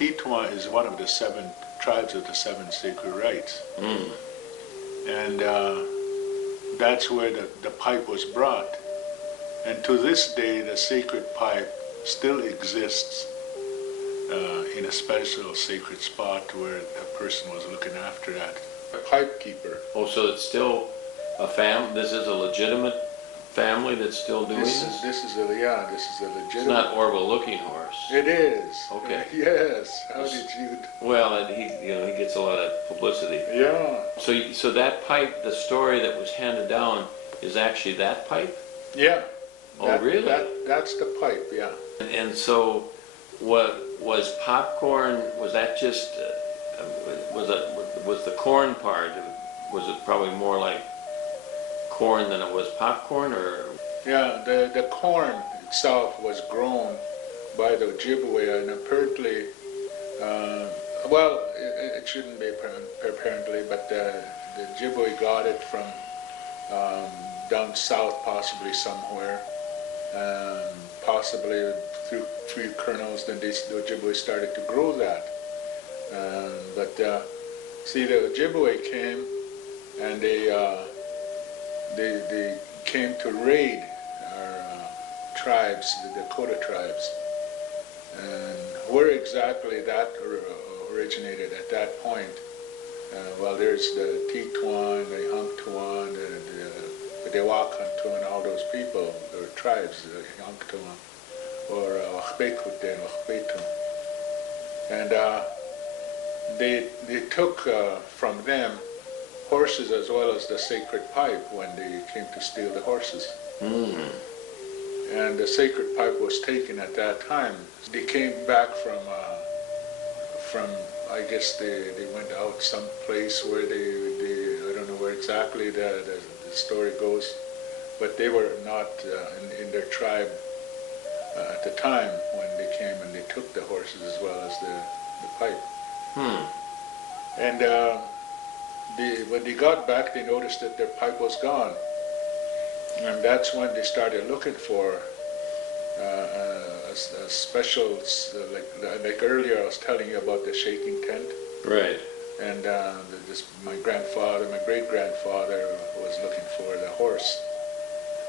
Tetuan is one of the 7 tribes of the 7 sacred rites. And that's where the pipe was brought. And to this day, the sacred pipe still exists in a special sacred spot where a person was looking after that. A pipe keeper. Oh, so it's still a this is a legitimate family that's still doing this? This is a legitimate. It's not Orville Looking Horse. It is. Okay. Yes. How did you? Well, and he gets a lot of publicity. Yeah. So that pipe, the story that was handed down, is actually that pipe? Yeah. Oh, really? That's the pipe. Yeah. And so, what was popcorn? Was that just? Was the corn part? Was it probably more like corn than it was popcorn, or? Yeah, the corn itself was grown by the Ojibwe, and apparently, well, it shouldn't be apparently, but the Ojibwe got it from down south, possibly somewhere, possibly through few kernels. Then the Ojibwe started to grow that, but see, the Ojibwe came, and they came to raid our tribes, the Dakota tribes. And where exactly that originated at that point, well, there's the Tetuan, the Hunktuan, the Dewakantuan, all those people, the tribes, the Hunktuan, or Wapapa and Wapapa. And they took from them horses as well as the sacred pipe when they came to steal the horses. And the sacred pipe was taken at that time. They came back from I guess they went out someplace where I don't know where exactly the story goes, but they were not in their tribe at the time when they came, and they took the horses as well as the pipe. And when they got back, they noticed that their pipe was gone. And that's when they started looking for a special, like earlier I was telling you about the shaking tent. Right. And my great-grandfather was looking for the horse.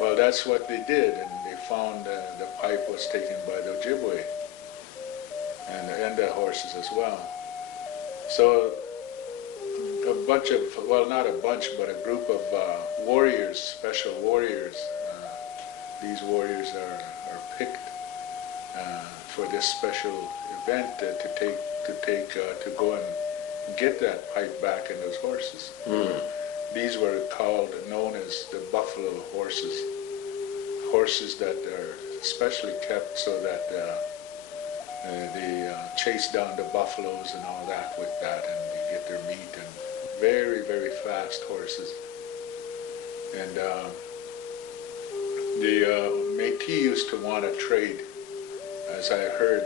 Well, that's what they did, and they found the pipe was taken by the Ojibwe, and the horses as well. So a bunch of, well, not a bunch, but a group of warriors, special warriors. These warriors are picked for this special event to go and get that pipe back and those horses. These were known as the buffalo horses, horses that are specially kept so that they chase down the buffaloes and all that with that, and they get their meat, and very, very fast horses. And the Métis used to want to trade, as I heard,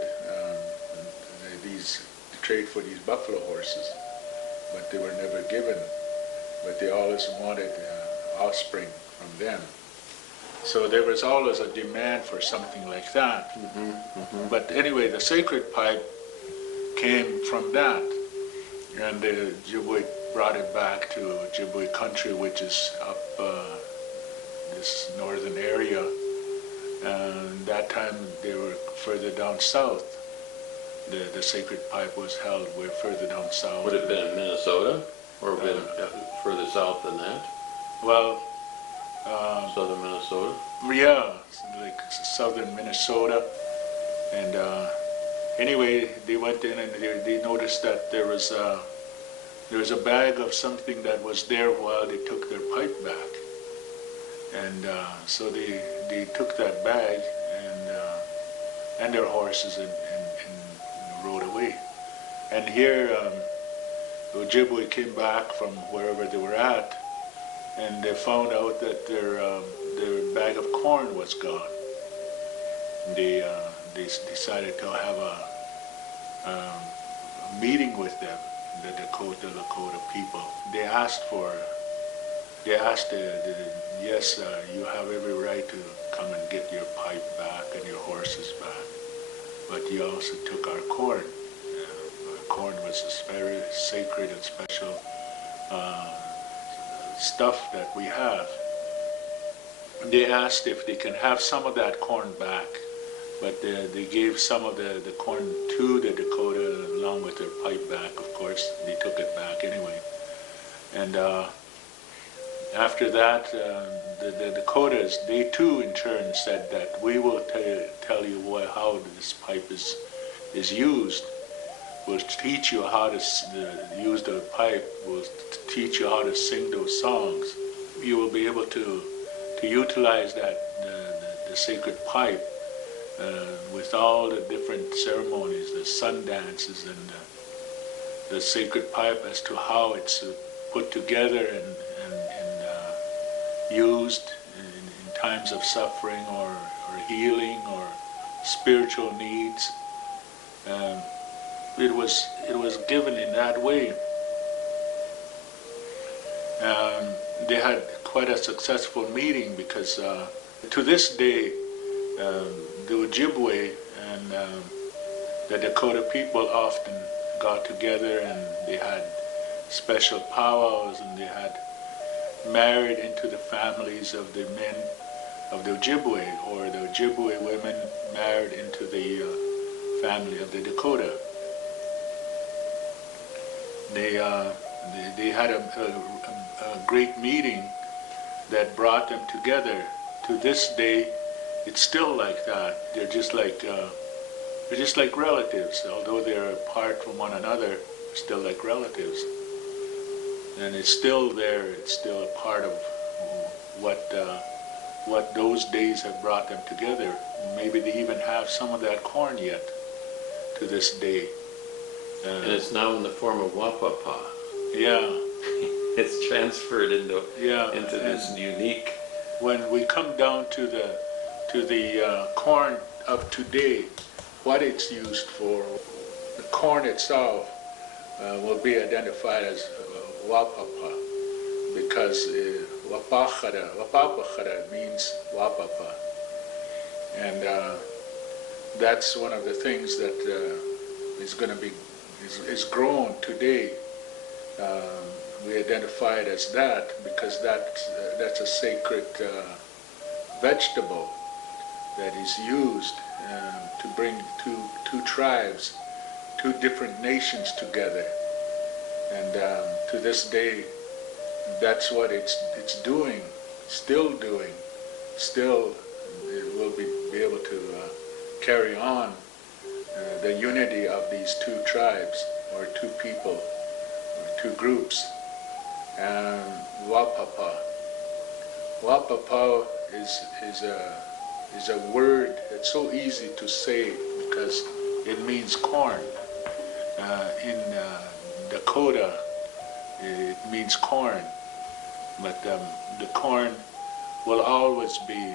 trade for these buffalo horses, but they were never given. But they always wanted offspring from them. So there was always a demand for something like that. But anyway, the sacred pipe came from that, and the Ojibwe brought it back to Ojibwe country, which is up this northern area. And that time they were further down south. The sacred pipe was held way further down south. Would it have been in Minnesota, or been further south than that? Well, southern Minnesota? Yeah, like southern Minnesota. And anyway, they went in and they noticed that there was a bag of something that was there while they took their pipe back. And so they took that bag and their horses and rode away. And here, the Ojibwe came back from wherever they were at, and they found out that their bag of corn was gone. They decided to have a meeting with them, the Dakota people. They asked, yes, you have every right to come and get your pipe back and your horses back, but you also took our corn. corn was this very sacred and special stuff that we have. They asked if they can have some of that corn back, but they gave some of the corn to the Dakota along with their pipe back. Of course, they took it back anyway. And after that, the Dakotas, they too in turn said that we will tell you how this pipe is used. We'll teach you how to use the pipe. We'll teach you how to sing those songs. You will be able to utilize that the sacred pipe with all the different ceremonies, the sun dances, and the sacred pipe as to how it's put together and used in times of suffering or healing or spiritual needs. It was given in that way. They had quite a successful meeting because to this day the Ojibwe and the Dakota people often got together and they had special powwows, and they had married into the families of the men of the Ojibwe, or the Ojibwe women married into the family of the Dakota. They had a great meeting that brought them together. To this day, it's still like that. They're just like relatives. Although they're apart from one another, they're still like relatives. And it's still there. It's still a part of what those days have brought them together. Maybe they even have some of that corn yet to this day. And it's now in the form of Wapapa. Yeah. It's transferred into this unique. When we come down to the corn of today, what it's used for, the corn itself will be identified as Wapapa, because Wapapa means Wapapa, and that's one of the things that is going to be is grown today. We identify it as that because that's a sacred vegetable that is used to bring two tribes, two different nations together. And to this day, that's what it's doing, still doing, still it will be able to carry on the unity of these two tribes, or two people, or two groups. And Wapapa. Wapapa is a word that's so easy to say because it means corn. In Dakota, it means corn, but the corn will always be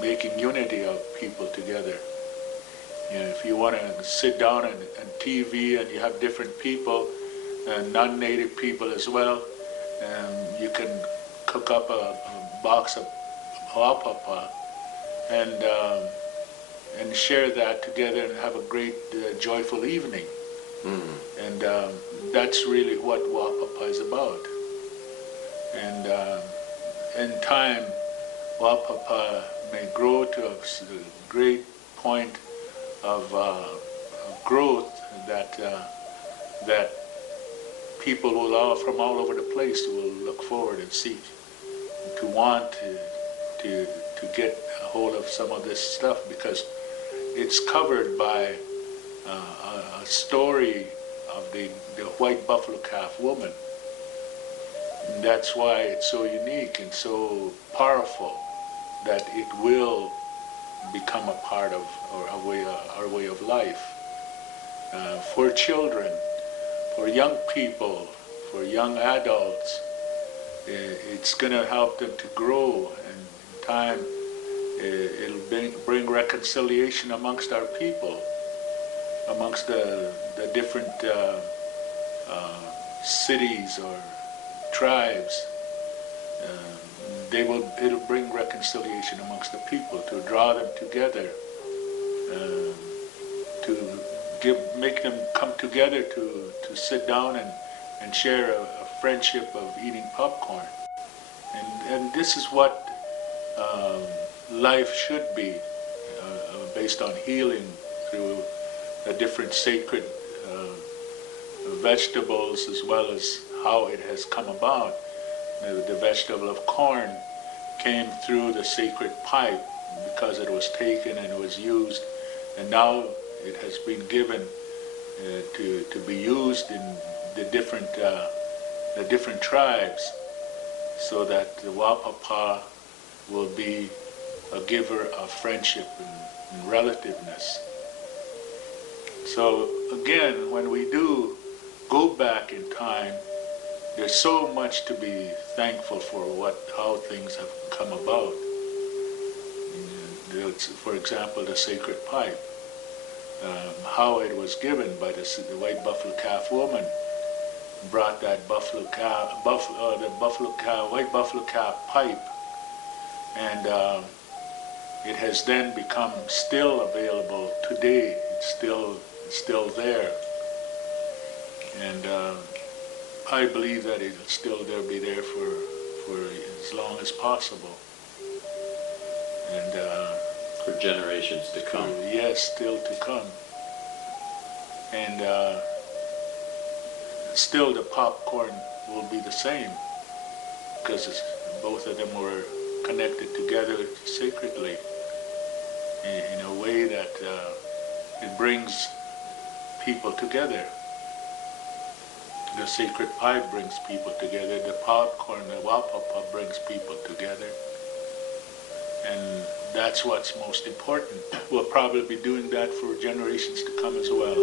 making unity of people together. You know, if you want to sit down on TV and you have different people, non-native people as well, you can cook up a box of Wapapa and share that together and have a great joyful evening. Mm-hmm. And that's really what Wapapa is about. And in time, Wapapa may grow to a great point of growth that people from all over the place will look forward and seek, to want to get a hold of some of this stuff, because it's covered by a story of the white buffalo calf woman. And that's why it's so unique and so powerful that it will become a part of our way of life. For children, for young people, for young adults, it's going to help them to grow, and in time it'll bring reconciliation amongst our people, amongst the different cities or tribes. It'll bring reconciliation amongst the people, to draw them together, to make them come together to sit down and share a friendship of eating popcorn. And this is what life should be, based on healing through the different sacred vegetables, as well as how it has come about. The vegetable of corn came through the sacred pipe because it was taken and it was used, and now it has been given to be used in the different tribes, so that the Wapapa will be a giver of friendship and relativeness. So again, when we do go back in time, there's so much to be thankful for how things have come about. For example, the sacred pipe, how it was given by the white buffalo calf woman, brought that white buffalo calf pipe, and it has then become still available today. It's still there, and I believe that it'll still be there for as long as possible, and for generations to come. Yes, still to come, and still the popcorn will be the same, because both of them were connected together sacredly in a way that it brings people together. The sacred pipe brings people together. The popcorn, the Wapapa, brings people together. And that's what's most important. We'll probably be doing that for generations to come as well.